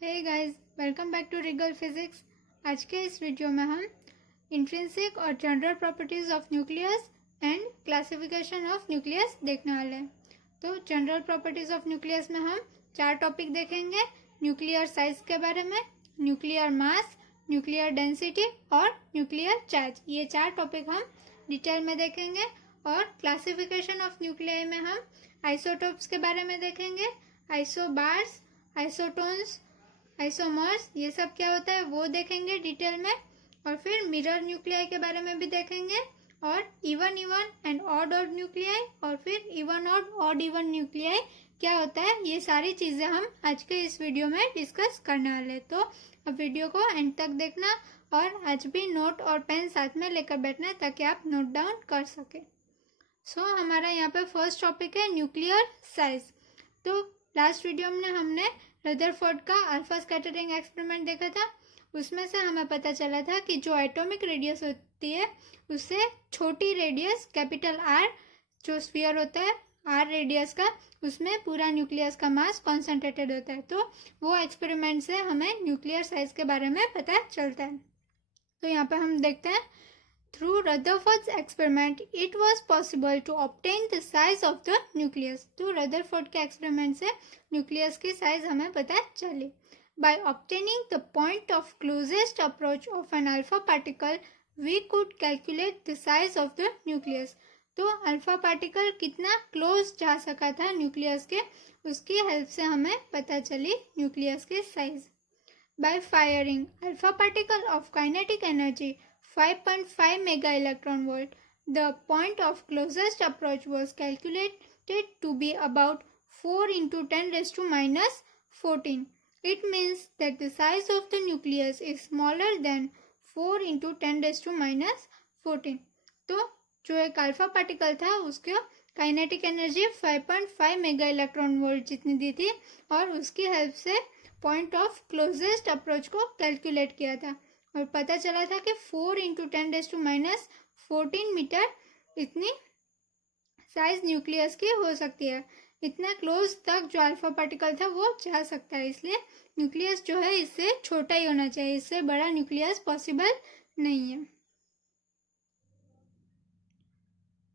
Hey guys, welcome back to Regal Physics. आज के इस वीडियो में हम इंट्रिंसिक और general properties of nucleus and classification of nucleus देखने वाले हैं। तो जनरल प्रॉपर्टीज ऑफ न्यूक्लियस में हम 4 टॉपिक देखेंगे। न्यूक्लियर साइज के बारे में, न्यूक्लियर मास, न्यूक्लियर डेंसिटी और न्यूक्लियर चार्ज। ये 4 टॉपिक हम डिटेल में देखेंगे। और क्लासिफिकेशन ऑफ न्यूक्लियाई में हम आइसोटोप्स के बारे में देखेंगे, आइसोबार्स, आइसोटोन्स, आइसोमर्स, ये सब क्या होता है वो देखेंगे डिटेल में। और फिर मिरर न्यूक्लियाई के बारे में भी देखेंगे, और इवन एंड ऑड न्यूक्लियाई, और फिर इवन ऑड इवन न्यूक्लियाई क्या होता है, ये सारी चीज़ें हम आज के इस वीडियो में डिस्कस करने वाले हैं। तो अब वीडियो को एंड तक देखना, और आज भी नोट और पेन साथ में लेकर बैठना ताकि आप नोट डाउन कर सके। हमारा यहाँ पे फर्स्ट टॉपिक है न्यूक्लियर साइज। तो लास्ट वीडियो में हमने रदरफोर्ड का अल्फा स्कैटरिंग एक्सपेरिमेंट देखा था। उसमें से हमें पता चला था कि जो एटॉमिक रेडियस होती है उससे छोटी रेडियस कैपिटल आर जो स्फीयर होता है आर रेडियस का, उसमें पूरा न्यूक्लियस का मास कॉन्सेंट्रेटेड होता है। तो वो एक्सपेरिमेंट से हमें न्यूक्लियर साइज के बारे में पता चलता है। तो यहाँ पे हम देखते हैं, through Rutherford's experiment, it was possible to obtain the size of the nucleus. तो रदरफोर्ड के एक्सपेरिमेंट से न्यूक्लियस की साइज हमें पता चली। By obtaining the point of closest approach of an alpha particle, we could calculate the size of the nucleus. तो alpha particle कितना close जा सका था न्यूक्लियस के, उसकी हेल्प से हमें पता चली न्यूक्लियस की size. By firing alpha particle of kinetic energy 5.5 mega electron volt, the point of closest approach was calculated to be about 4 into 10 raised to minus 14. It means that the size of the nucleus is smaller than 4 into 10 raised to minus 14. तो जो एक alpha particle था उसको kinetic energy 5.5 mega electron volt जितनी दी थी, और उसकी हेल्प से पॉइंट ऑफ क्लोजेस्ट अप्रोच को कैलकुलेट किया था, और पता चला था कि 4 into 10 raise to minus 14 metre इतनी साइज न्यूक्लियस की हो सकती है। इतना क्लोज तक जो अल्फा पार्टिकल था वो जा सकता है, इसलिए न्यूक्लियस जो है इससे छोटा ही होना चाहिए, इससे बड़ा न्यूक्लियस पॉसिबल नहीं है।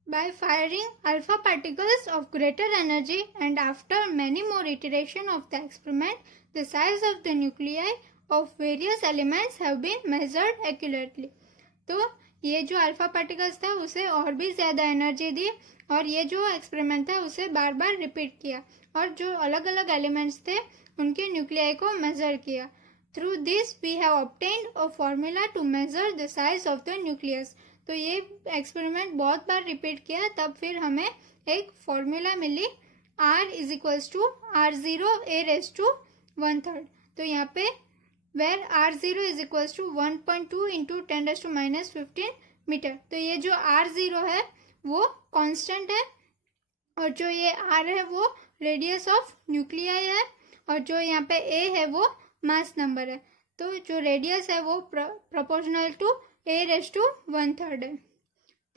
By firing alpha particles of greater energy and after many more iteration of the experiment, the size of the nuclei of various elements have been measured accurately. तो ये जो अल्फा पार्टिकल्स था उसे और भी ज़्यादा एनर्जी दी, और ये जो एक्सपेरिमेंट था उसे बार बार रिपीट किया, और जो अलग अलग एलिमेंट्स थे उनके न्यूक्लियाई को मेजर किया। Through this we have obtained a formula to measure the size of the nucleus. तो ये एक्सपेरिमेंट बहुत बार रिपीट किया, तब फिर हमें एक फॉर्मूला मिली, R is equals to R0 a raise to 1/3। तो यहाँ पे where R0 is equals to 1.2 into 10 raise to minus 15 metre. तो ये जो R0 है वो कांस्टेंट है, और जो ये R है वो रेडियस ऑफ न्यूक्लियाई है, और जो यहाँ पे A है वो मास नंबर है। तो जो रेडियस है वो proportional to a raised to 1/3 है।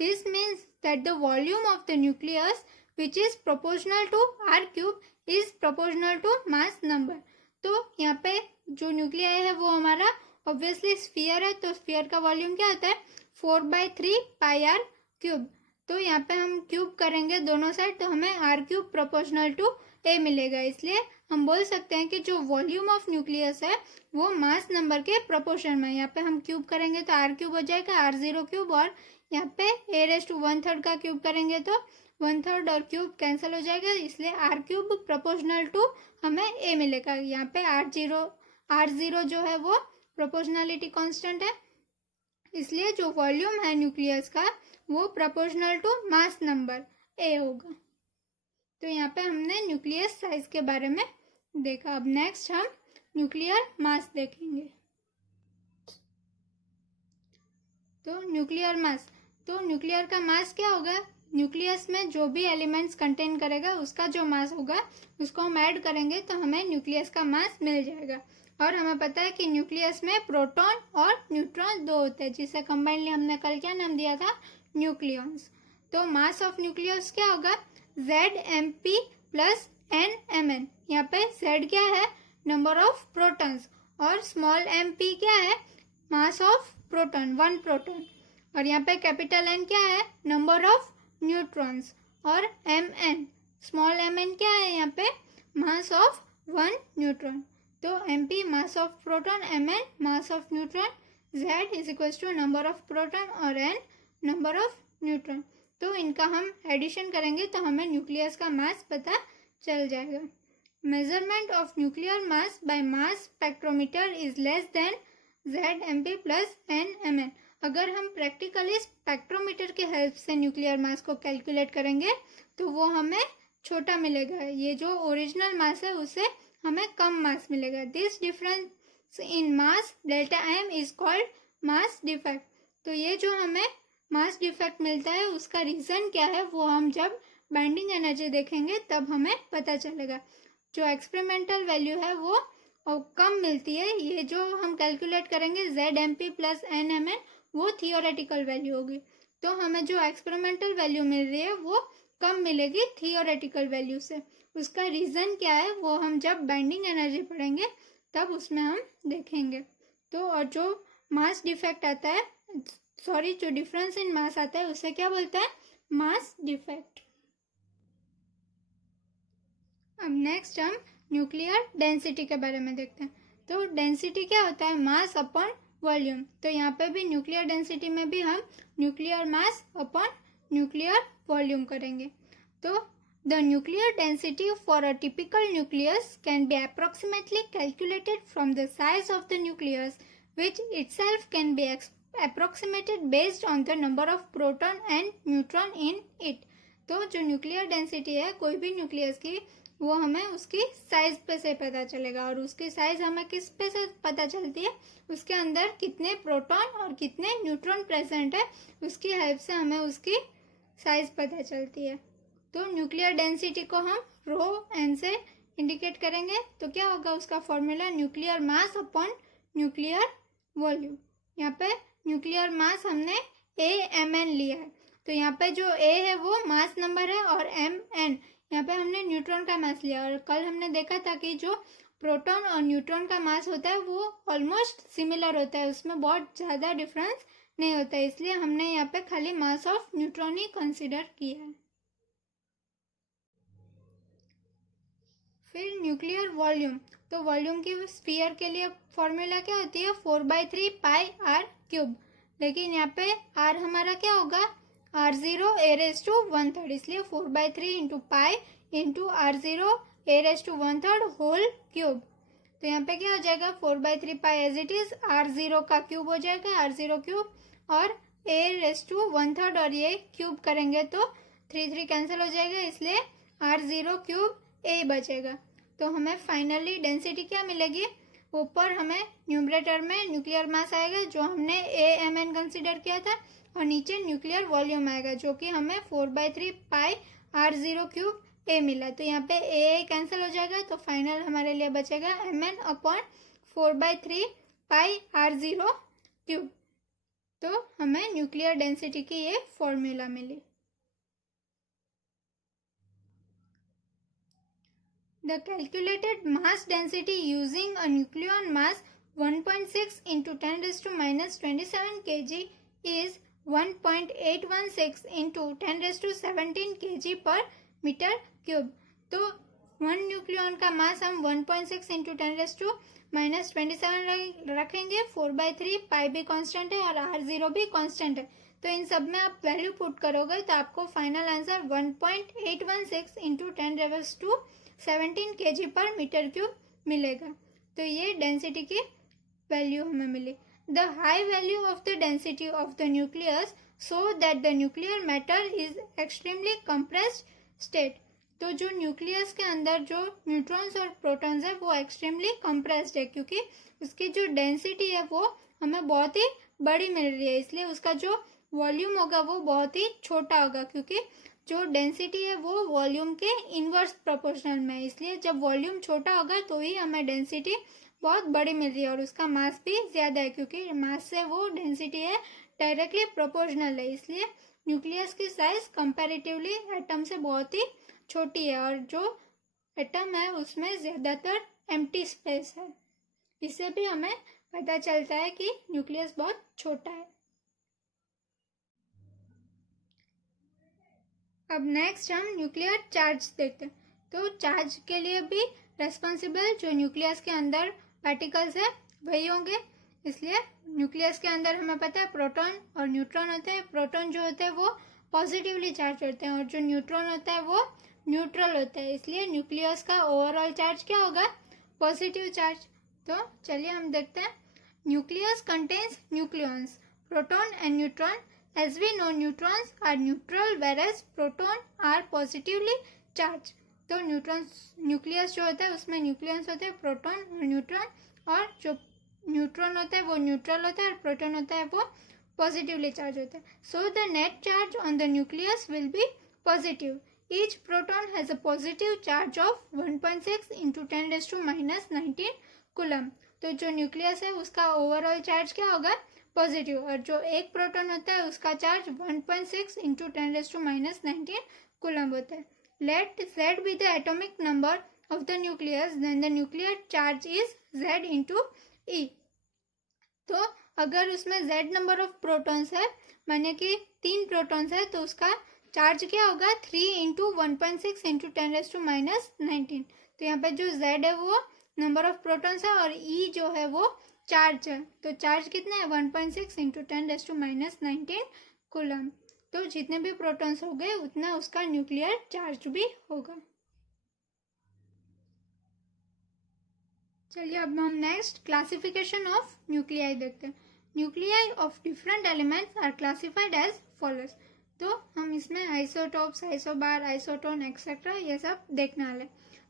This means that the volume of the nucleus, which is proportional to r cube, is proportional to mass number. तो यहाँ पे जो न्यूक्लियाई है वो हमारा ऑब्वियसली स्फीयर है, तो स्फीयर का वॉल्यूम क्या होता है 4/3 पाई आर क्यूब। तो यहाँ पे हम क्यूब करेंगे दोनों साइड, तो हमें आर क्यूब प्रोपोर्शनल टू ए मिलेगा। इसलिए हम बोल सकते हैं कि जो वॉल्यूम ऑफ न्यूक्लियस है वो मास नंबर के प्रोपोर्शन में। यहाँ पे हम क्यूब करेंगे तो आर क्यूब हो जाएगा, R0 क्यूब, और यहाँ पे a रेज़ टू 1/3 का क्यूब करेंगे तो 1/3 और क्यूब कैंसिल हो जाएगा, इसलिए आर क्यूब प्रोपोर्शनल टू हमें a मिलेगा। यहाँ पे R0 जो है वो प्रोपोर्शनलिटी कांस्टेंट है, इसलिए जो वॉल्यूम है न्यूक्लियस का वो proportional to mass number a होगा। तो यहाँ पे हमने न्यूक्लियस साइज के बारे में देखा। अब नेक्स्ट हम न्यूक्लियर मास देखेंगे। तो न्यूक्लियर मास, तो न्यूक्लियर का मास क्या होगा, न्यूक्लियस में जो भी एलिमेंट्स कंटेन करेगा उसका जो मास होगा उसको हम ऐड करेंगे तो हमें न्यूक्लियस का मास मिल जाएगा। और हमें पता है कि न्यूक्लियस में प्रोटॉन और न्यूट्रॉन दो होते हैं, जिसे कंबाइनली हमने कल क्या नाम दिया था, न्यूक्लियॉन्स। तो मास ऑफ न्यूक्लियस क्या होगा, ZMP प्लस NMN। यहाँ पे Z क्या है, नंबर ऑफ प्रोटॉन्स, और स्मॉल mp क्या है, मास ऑफ प्रोटॉन, 1 प्रोटॉन, और यहाँ पे कैपिटल N क्या है, नंबर ऑफ न्यूट्रॉन्स, और mn, स्मॉल mn क्या है यहाँ पे, मास ऑफ 1 न्यूट्रॉन। तो mp mass of proton, mn mass of neutron, z is equal to number of proton और n नंबर ऑफ न्यूट्रॉन। तो इनका हम एडिशन करेंगे तो हमें न्यूक्लियस का मास पता चल जाएगा। Measurement of nuclear mass by mass spectrometer is less than ZMP plus NMN। अगर हम प्रैक्टिकली स्पेक्ट्रोमीटर के हेल्प से न्यूक्लियर मास को कैलकुलेट करेंगे तो वो हमें छोटा मिलेगा, ये जो ओरिजिनल मास है उससे हमें कम मास मिलेगा। This difference in mass delta m is called mass defect. तो ये जो हमें मास डिफेक्ट मिलता है उसका रीज़न क्या है वो हम जब बाइंडिंग एनर्जी देखेंगे तब हमें पता चलेगा। जो एक्सपेरिमेंटल वैल्यू है वो कम मिलती है, ये जो हम कैलकुलेट करेंगे ZMP प्लस NMN वो थियोरेटिकल वैल्यू होगी। तो हमें जो एक्सपेरिमेंटल वैल्यू मिल रही है वो कम मिलेगी थियोरेटिकल वैल्यू से। उसका रीज़न क्या है वो हम जब बाइंडिंग एनर्जी पढ़ेंगे तब उसमें हम देखेंगे। तो और जो मास डिफेक्ट आता है, सॉरी जो डिफरेंस इन मास आता है उसे क्या बोलते हैं, मास डिफेक्ट। अब नेक्स्ट हम न्यूक्लियर डेंसिटी के बारे में देखते हैं। तो डेंसिटी क्या होता है, मास अपॉन वॉल्यूम। तो यहाँ पे भी न्यूक्लियर डेंसिटी में भी हम nuclear mass upon nuclear volume करेंगे। तो the nuclear density for a typical nucleus can be approximately calculated from the size of the nucleus which itself can be approximated based on the number of proton and neutron in it। तो जो nuclear density है कोई भी nucleus की वो हमें उसकी size पे से पता चलेगा, और उसकी साइज हमें किस पे से पता चलती है, उसके अंदर कितने प्रोटॉन और कितने न्यूट्रॉन प्रेजेंट है उसकी हेल्प से हमें उसकी साइज पता चलती है। तो न्यूक्लियर डेंसिटी को हम रो n से इंडिकेट करेंगे। तो क्या होगा उसका formula, nuclear mass upon nuclear volume. यहाँ पे न्यूक्लियर मास हमने AMN लिया है, तो यहाँ पे जो A है वो मास नंबर है और MN यहाँ पे हमने न्यूट्रॉन का मास लिया। और कल हमने देखा था कि जो प्रोटॉन और न्यूट्रॉन का मास होता है वो ऑलमोस्ट सिमिलर होता है, उसमें बहुत ज़्यादा डिफरेंस नहीं होता है, इसलिए हमने यहाँ पे खाली मास ऑफ न्यूट्रॉन ही कंसिडर किया है। फिर न्यूक्लियर वॉल्यूम। तो वॉल्यूम की स्फीयर के लिए फॉर्मूला क्या होती है, 4/3 पाई r क्यूब। लेकिन यहाँ पे r हमारा क्या होगा, r0 a⁻⁻⁻, इसलिए 4/3 into pi into r0 a⁻⁻⁻ whole cube. तो यहाँ पे क्या हो जाएगा, 4/3 पाई एज इट इज, r0 का क्यूब हो जाएगा, r0 क्यूब, और a⁻⁻⁻, और ये क्यूब करेंगे तो 3 कैंसिल हो जाएगा, इसलिए r0 क्यूब a बचेगा। तो हमें फाइनली डेंसिटी क्या मिलेगी, ऊपर हमें न्यूमरेटर में न्यूक्लियर मास आएगा जो हमने AMN कंसिडर किया था, और नीचे न्यूक्लियर वॉल्यूम आएगा जो कि हमें 4/3 पाई r0 क्यूब a मिला। तो यहाँ पे a कैंसिल हो जाएगा, तो फाइनल हमारे लिए बचेगा MN अपॉन 4/3 पाई r0 क्यूब। तो हमें न्यूक्लियर डेंसिटी की ये फॉर्मूला मिली। The calculated mass density using a nucleon mass 1.6 into 10⁻⁻27 kg is 1.816 into 10⁻17 kg per metre cube. तो 1 न्यूक्लियन का मास हम 1.6 इंटू 10⁻⁻27 रखेंगे, 4/3 पाई भी कांस्टेंट है और r0 भी कांस्टेंट है। तो इन सब में आप वैल्यू पुट करोगे तो आपको फाइनल आंसर 1.816 इंटू 10⁻17 kg पर मीटर क्यूब मिलेगा। तो ये डेंसिटी की वैल्यू हमें मिली। The high value of the density of the nucleus so that the nuclear matter is extremely compressed state. तो जो न्यूक्लियस के अंदर जो न्यूट्रॉन्स और प्रोटॉन्स है वो एक्सट्रीमली कंप्रेस्ड है, क्योंकि उसकी जो डेंसिटी है वो हमें बहुत ही बड़ी मिल रही है, इसलिए उसका जो वॉल्यूम होगा वो बहुत ही छोटा होगा, क्योंकि जो डेंसिटी है वो वॉल्यूम के इनवर्स प्रोपोर्शनल में है। इसलिए जब वॉल्यूम छोटा होगा तो ही हमें डेंसिटी बहुत बड़ी मिल रही है, और उसका मास भी ज़्यादा है, क्योंकि मास से वो डेंसिटी है डायरेक्टली प्रोपोर्शनल है। इसलिए न्यूक्लियस की साइज कंपैरेटिवली एटम से बहुत ही छोटी है, और जो एटम है उसमें ज़्यादातर एम्प्टी स्पेस है। इससे भी हमें पता चलता है कि न्यूक्लियस बहुत छोटा है। अब नेक्स्ट हम न्यूक्लियर चार्ज देखते हैं। तो चार्ज के लिए भी रेस्पॉन्सिबल जो न्यूक्लियस के अंदर पार्टिकल्स है वही होंगे। इसलिए न्यूक्लियस के अंदर हमें पता है प्रोटॉन और न्यूट्रॉन होते हैं। प्रोटॉन जो होते हैं वो पॉजिटिवली चार्ज होते हैं और जो न्यूट्रॉन होता है वो न्यूट्रल होता है। इसलिए न्यूक्लियस का ओवरऑल चार्ज क्या होगा? Positive charge. तो चलिए हम देखते हैं। Nucleus contains nucleons, proton and neutron. As we know, neutrons are neutral whereas proton are positively charged. तो न्यूक्लियस जो होता है उसमें न्यूक्लियस होते हैं प्रोटॉन और न्यूट्रॉन, और जो न्यूट्रॉन होता है वो न्यूट्रल होता है और प्रोटॉन होता है वो पॉजिटिवली चार्ज होता है। So the net charge on the nucleus will be positive. Each proton has a positive charge of 1.6 × 10⁻⁹ coulomb. तो जो न्यूक्लियस है उसका ओवरऑल चार्ज क्या होगा? पॉजिटिव। और जो एक प्रोटॉन होता है उसका चार्ज 1.6 × 10⁻⁹ कूलम होता है। Let Z be the atomic number of the nucleus, then the nuclear charge is Z into E. तो अगर उसमें Z नंबर ऑफ प्रोटॉन्स है, माने कि 3 प्रोटॉन्स है, तो उसका चार्ज क्या होगा? 3 × 1.6 × 10⁻⁹। तो यहाँ पे जो Z है वो नंबर ऑफ प्रोटॉन्स है और E जो है वो चार्ज है। तो चार्ज कितना है? 1.6 × 10⁻⁹ कूलम। तो जितने भी प्रोटॉन्स हो गए उतना उसका न्यूक्लियर चार्ज भी होगा। चलिए अब हम नेक्स्ट क्लासिफिकेशन ऑफ न्यूक्लियाई देखते हैं। Nuclei of different elements are classified as follows. तो हम इसमें आइसोटोप्स, आइसोबार, आइसोटोन एक्सेट्रा ये सब देखने वाले।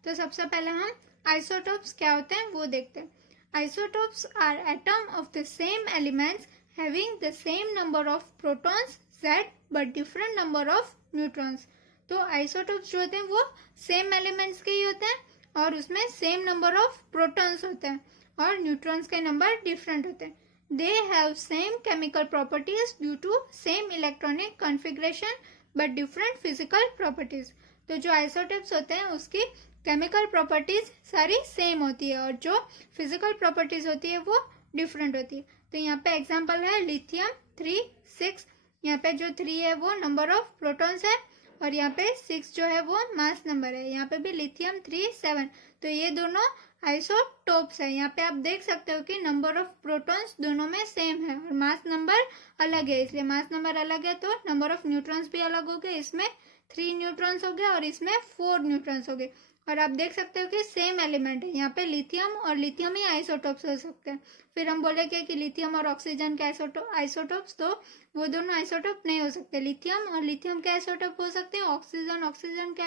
तो सबसे पहले हम आइसोटोप्स क्या होते हैं वो देखते हैं। Isotopes are atoms of the same elements having the same number of protons Z but different number of neutrons. तो isotopes जो होते हैं वो सेम एलिमेंट्स के ही होते हैं और उसमें सेम नंबर ऑफ प्रोटॉन्स होते हैं और न्यूट्रॉन्स के नंबर डिफरेंट होते हैं। They have same chemical properties due to same electronic configuration but different physical properties. तो जो आइसोटोप्स होते हैं उसकी केमिकल प्रॉपर्टीज सारी सेम होती है और जो फिजिकल प्रॉपर्टीज होती है वो डिफरेंट होती है। तो यहाँ पे एग्जांपल है लिथियम 3, 6। यहाँ पे जो 3 है वो नंबर ऑफ प्रोटॉन्स है और यहाँ पे 6 जो है वो मास नंबर है। यहाँ पे भी लिथियम 3, 7। तो ये दोनों आइसोटोप्स है। यहाँ पे आप देख सकते हो कि नंबर ऑफ प्रोटॉन्स दोनों में सेम है और मास नंबर अलग है। इसलिए मास नंबर अलग है तो नंबर ऑफ न्यूट्रॉन्स भी अलग हो गए। इसमें 3 न्यूट्रॉन्स हो गए और इसमें 4 न्यूट्रॉन्स हो गए। और आप देख सकते हो कि सेम एलिमेंट है। यहाँ पे लिथियम और लिथियम ही आइसोटोप्स हो सकते हैं। फिर हम बोलेंगे कि लिथियम और ऑक्सीजन के आइसोटोप्स, तो वो दोनों आइसोटोप नहीं हो सकते। लिथियम और लिथियम के आइसोटोप हो सकते हैं, ऑक्सीजन के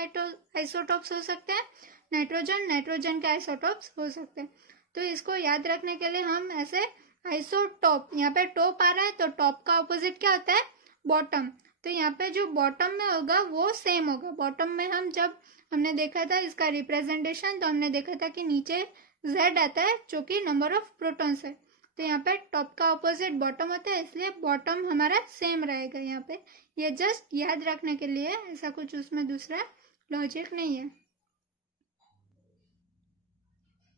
आइसोटोप्स हो सकते हैं, नाइट्रोजन के आइसोटोप्स हो सकते हैं। तो इसको याद रखने के लिए हम ऐसे आइसोटोप, यहाँ पे टॉप आ रहा है तो टॉप का ऑपोजिट क्या होता है? बॉटम। तो यहाँ पे जो बॉटम में होगा वो सेम होगा। बॉटम में हम जब हमने देखा था इसका रिप्रेजेंटेशन, तो हमने देखा था कि नीचे Z आता है जो कि नंबर ऑफ प्रोटॉन्स है। तो यहाँ पे टॉप का ऑपोजिट बॉटम होता है, इसलिए बॉटम हमारा सेम रहेगा। यहाँ पे ये जस्ट याद रखने के लिए, ऐसा कुछ उसमें दूसरा लॉजिक नहीं है।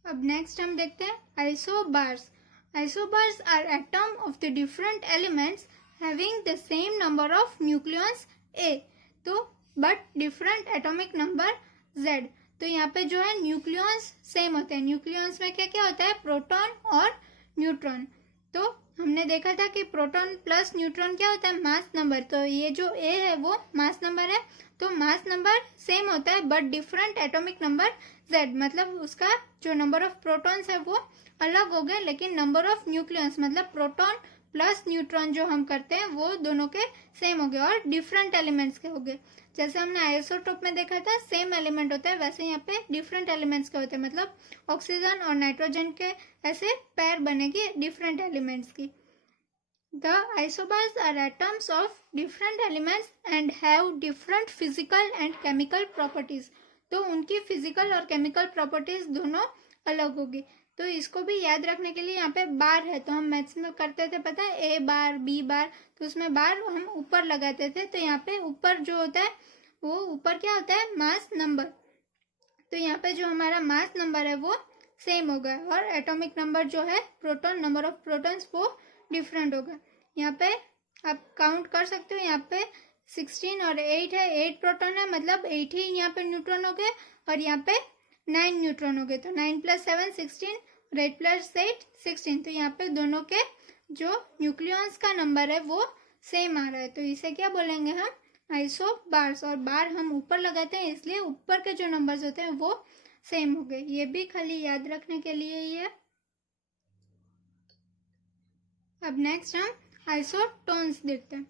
अब नेक्स्ट हम देखते हैं isobars. Isobars are atom of the different elements having the same number of nucleons A, तो but different atomic number Z। तो यहाँ पे जो है न्यूक्लियॉन्स सेम होते हैं। न्यूक्लियॉन्स में क्या क्या होता है? प्रोटॉन और न्यूट्रॉन। तो हमने देखा था कि प्रोटॉन प्लस न्यूट्रॉन क्या होता है? Mass number. तो ये जो A है वो मास नंबर है। तो मास नंबर सेम होता है but different atomic number Z, मतलब उसका जो नंबर ऑफ प्रोटॉन्स है वो अलग हो गए, लेकिन नंबर ऑफ न्यूक्लियॉन्स मतलब प्रोटॉन प्लस न्यूट्रॉन जो हम करते हैं वो दोनों के सेम हो गए और डिफरेंट एलिमेंट्स के हो गए। जैसे हमने आइसोटोप में देखा था सेम एलिमेंट होता है, वैसे यहाँ पे डिफरेंट एलिमेंट्स के होते हैं, मतलब ऑक्सीजन और नाइट्रोजन के ऐसे पैर बनेगी डिफरेंट एलिमेंट्स की। The isobars are atoms of different elements and have different physical and chemical properties. तो उनकी फिजिकल और केमिकल प्रॉपर्टीज दोनों अलग होगी। तो इसको भी याद रखने के लिए यहाँ पे बार है। तो हम मैथ्स में करते थे पता है, A बार, B बार, तो उसमें बार हम ऊपर लगाते थे। तो यहाँ पे ऊपर जो होता है वो ऊपर क्या होता है? Mass number. तो यहाँ पे जो हमारा मास नंबर है वो सेम होगा और एटॉमिक नंबर जो है प्रोटॉन, नंबर ऑफ प्रोटॉन्स, वो डिफरेंट होगा। यहाँ पे आप काउंट कर सकते हो, यहाँ पे 16 और 8 है, 8 प्रोटॉन है, मतलब 8 ही यहाँ पे न्यूट्रॉन हो गए और यहाँ पे 9 न्यूट्रॉन हो गए। तो 9 + 7 16 और 8 + 8 16। तो यहाँ पे दोनों के जो न्यूक्लियॉन्स का नंबर है वो सेम आ रहा है, तो इसे क्या बोलेंगे हम, आइसोबार्स। और बार हम ऊपर लगाते हैं इसलिए ऊपर के जो नंबर्स होते हैं वो सेम हो गए। ये भी खाली याद रखने के लिए ही है। अब नेक्स्ट हम आइसोटोन्स देखते हैं।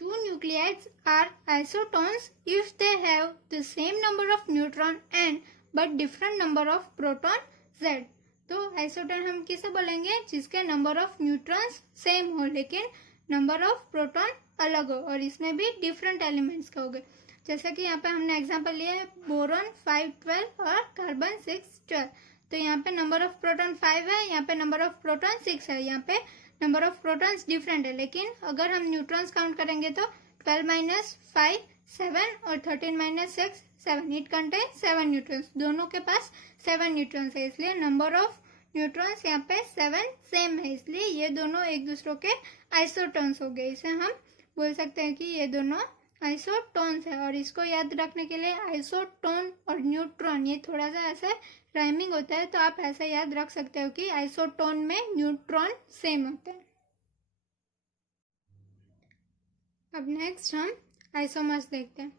Two nuclides are isotons if they have the same number of neutron and but different number of proton z। तो आइसोटोन हम किसे बोलेंगे, जिसके नंबर ऑफ न्यूट्रॉन्स सेम हो लेकिन नंबर ऑफ प्रोटॉन अलग हो और इसमें भी डिफरेंट एलिमेंट्स के हो गए। जैसे कि यहाँ पे हमने एग्जांपल लिया है बोरॉन 5 12 और कार्बन 6 12। तो यहाँ पे नंबर ऑफ प्रोटॉन 5 है, यहाँ पे नंबर ऑफ प्रोटॉन 6 है, यहाँ पे नंबर ऑफ प्रोटॉन्स डिफरेंट है। लेकिन अगर हम न्यूट्रॉन्स काउंट करेंगे तो 12 - 5 7 और 13 - 6 7। इट कंटेन 7 न्यूट्रॉन्स, दोनों के पास 7 न्यूट्रॉन्स है, इसलिए नंबर ऑफ न्यूट्रॉन्स यहाँ पे 7 सेम है, इसलिए ये दोनों एक दूसरों के आइसोटोन्स हो गए। इसे हम बोल सकते हैं कि ये दोनों आइसोटोन्स है। और इसको याद रखने के लिए आइसोटोन और न्यूट्रॉन ये थोड़ा सा ऐसे राइमिंग होता है, तो आप ऐसा याद रख सकते हो कि आइसोटोन में न्यूट्रॉन सेम होते हैं। अब नेक्स्ट हम आइसोमर्स देखते हैं।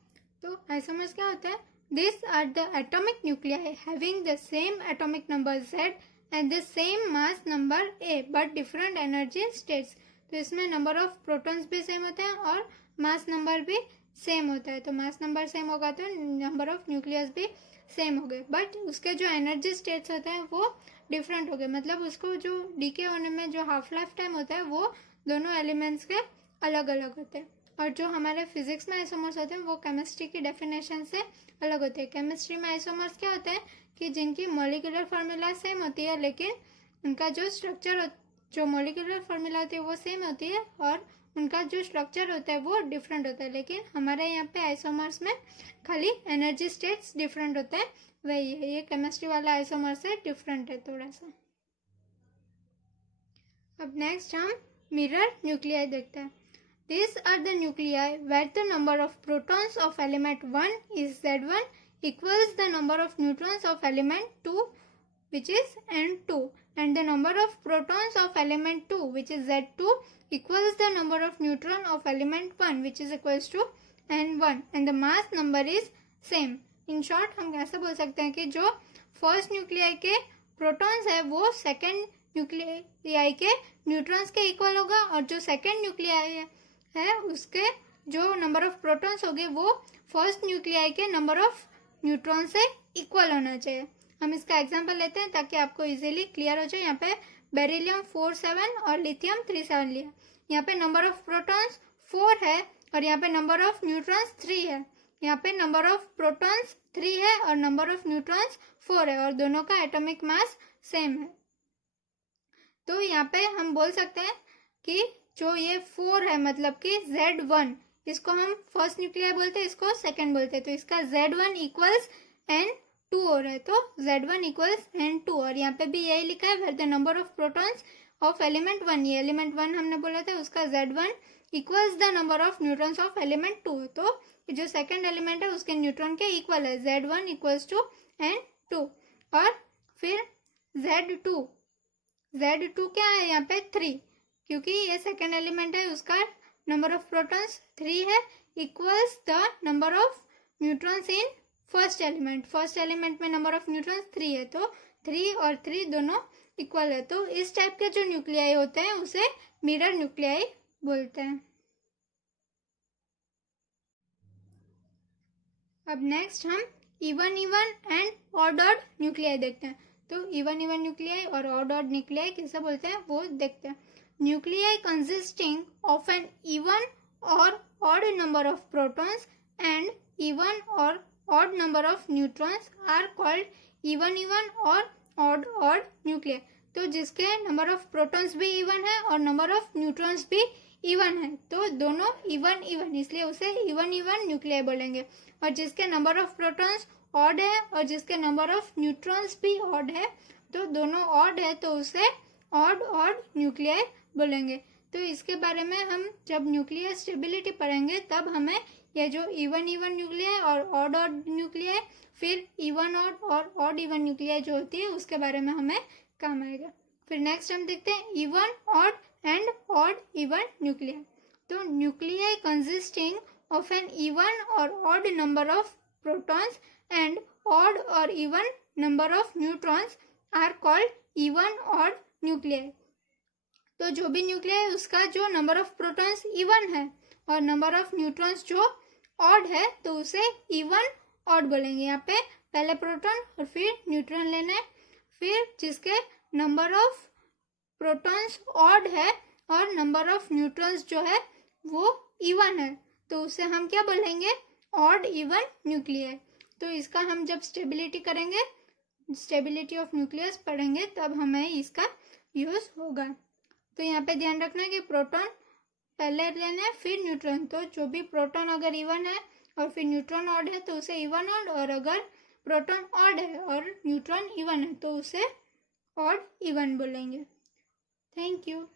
तो आइसोमर्स क्या होता है, this are the atomic nuclei having the same atomic number Z and the same mass number A but different energy states. तो इसमें नंबर ऑफ प्रोटॉन्स भी सेम होते हैं और मास नंबर भी सेम होता है। तो मास नंबर सेम होगा तो नंबर ऑफ न्यूक्लियस भी सेम हो गए, बट उसके जो एनर्जी स्टेट्स होते हैं वो डिफरेंट हो गए। मतलब उसको जो डीके होने में जो हाफ लाइफ टाइम होता है वो दोनों एलिमेंट्स के अलग अलग होते हैं। और जो हमारे फिजिक्स में आइसोमर्स होते हैं वो केमिस्ट्री की डेफिनेशन से अलग होते हैं। केमिस्ट्री में आइसोमर्स क्या होते हैं कि जिनकी मॉलिक्यूलर फार्मूला सेम होती है लेकिन उनका जो स्ट्रक्चर, जो मॉलिक्यूलर फार्मूला होती है वो सेम होती है और उनका जो स्ट्रक्चर होता है वो डिफरेंट होता है। लेकिन हमारे यहाँ पे आइसोमर्स में खाली एनर्जी स्टेट्स डिफरेंट होते हैं, वही है। ये केमिस्ट्री वाला आइसोमर से डिफरेंट है थोड़ा सा। अब नेक्स्ट हम मिरर न्यूक्लियाई देखते हैं। These are the nuclei where the number of protons of element 1 is Z1 equals the number of neutrons of element 2 which is N2 and the number of protons of element 2 which is Z2 equals the number of neutron of element 1 which is equals to N1 and the mass number is same। In short हम ऐसा बोल सकते हैं कि जो first nuclei के protons है वो सेकेंड न्यूक्लियाई के न्यूट्रॉन्स के इक्वल होगा और जो सेकेंड न्यूक्लियाई है उसके जो नंबर ऑफ प्रोटॉन्स होंगे वो फर्स्ट न्यूक्लियाई के नंबर ऑफ न्यूट्रॉन से इक्वल होना चाहिए। हम इसका एग्जांपल लेते हैं ताकि आपको इजीली क्लियर हो जाए। यहाँ पे बेरिलियम 47 और लिथियम 37 लिया। यहाँ पे नंबर ऑफ प्रोटॉन्स 4 है और यहाँ पे नंबर ऑफ न्यूट्रॉन्स 3 है। यहाँ पे नंबर ऑफ प्रोटॉन्स 3 है और नंबर ऑफ न्यूट्रॉन्स 4 है और दोनों का एटॉमिक मास सेम है। तो यहाँ पे हम बोल सकते हैं कि जो ये 4 है मतलब कि Z1, इसको हम फर्स्ट न्यूक्लियाई बोलते हैं, इसको सेकंड बोलते हैं। तो इसका Z1 इक्वल्स N2 हो रहा है, तो Z1 इक्वल्स N2। और यहाँ पे भी यही लिखा है where the number of protons of element 1, ये एलिमेंट 1 हमने बोला था, उसका Z1 equals the number of neutrons of element 2। तो जो सेकंड एलिमेंट है उसके न्यूट्रॉन के इक्वल है, Z1 इक्वल्स टू N2। और फिर Z2 क्या है यहाँ पे 3, क्योंकि ये सेकेंड एलिमेंट है उसका नंबर ऑफ प्रोटॉन्स 3 है equals the number of neutrons in first element. First element में नंबर ऑफ न्यूट्रॉन्स 3 है तो 3 और 3 दोनों इक्वल है। तो इस टाइप के जो न्यूक्लियाई होते हैं उसे मिरर न्यूक्लियाई बोलते हैं। अब नेक्स्ट हम इवन एंड ऑड न्यूक्लियाई देखते हैं। तो इवन न्यूक्लियाई और ऑड न्यूक्लियाई कैसे बोलते हैं वो देखते हैं। Nuclei consisting of an even or odd number of protons and even or odd number of neutrons are called even or odd nuclei। तो जिसके नंबर ऑफ प्रोटॉन्स भी इवन है और नंबर ऑफ न्यूट्रॉन्स भी इवन है, तो दोनों even इसलिए उसे इवन न्यूक्लियाई बोलेंगे। और जिसके नंबर ऑफ प्रोटॉन्स ऑड है और जिसके नंबर ऑफ न्यूट्रॉन्स भी ऑड है तो दोनों ऑड है तो उसे ऑड ऑड न्यूक्लियाई बोलेंगे। तो इसके बारे में हम जब न्यूक्लियर स्टेबिलिटी पढ़ेंगे तब हमें ये जो इवन इवन न्यूक्लियाई और ऑड ऑड न्यूक्लियाई, फिर इवन ऑड और ऑड इवन न्यूक्लियाई जो होती है उसके बारे में हमें काम आएगा। फिर नेक्स्ट हम देखते हैं even odd and odd even nuclei. तो nuclei consisting of an even और odd number of protons and odd और even number of neutrons are called even odd nuclei. तो जो भी न्यूक्लियाई उसका जो नंबर ऑफ प्रोटॉन्स इवन है और नंबर ऑफ न्यूट्रॉन्स जो ऑड है तो उसे इवन ऑड बोलेंगे। यहाँ पे पहले प्रोटॉन और फिर न्यूट्रॉन लेना है, फिर जिसके नंबर ऑफ प्रोटॉन्स ऑड है और नंबर ऑफ न्यूट्रॉन्स जो है वो इवन है तो उसे हम क्या बोलेंगे, ऑड इवन न्यूक्लियाई। तो इसका हम जब स्टेबिलिटी करेंगे, स्टेबिलिटी ऑफ न्यूक्लियस पढ़ेंगे तब हमें इसका यूज होगा। तो यहाँ पे ध्यान रखना है कि प्रोटॉन पहले लेना है फिर न्यूट्रॉन। तो जो भी प्रोटॉन अगर इवन है और फिर न्यूट्रॉन ऑड है तो उसे इवन ऑड, और अगर प्रोटॉन ऑड है और न्यूट्रॉन इवन है तो उसे ऑड इवन बोलेंगे। Thank you.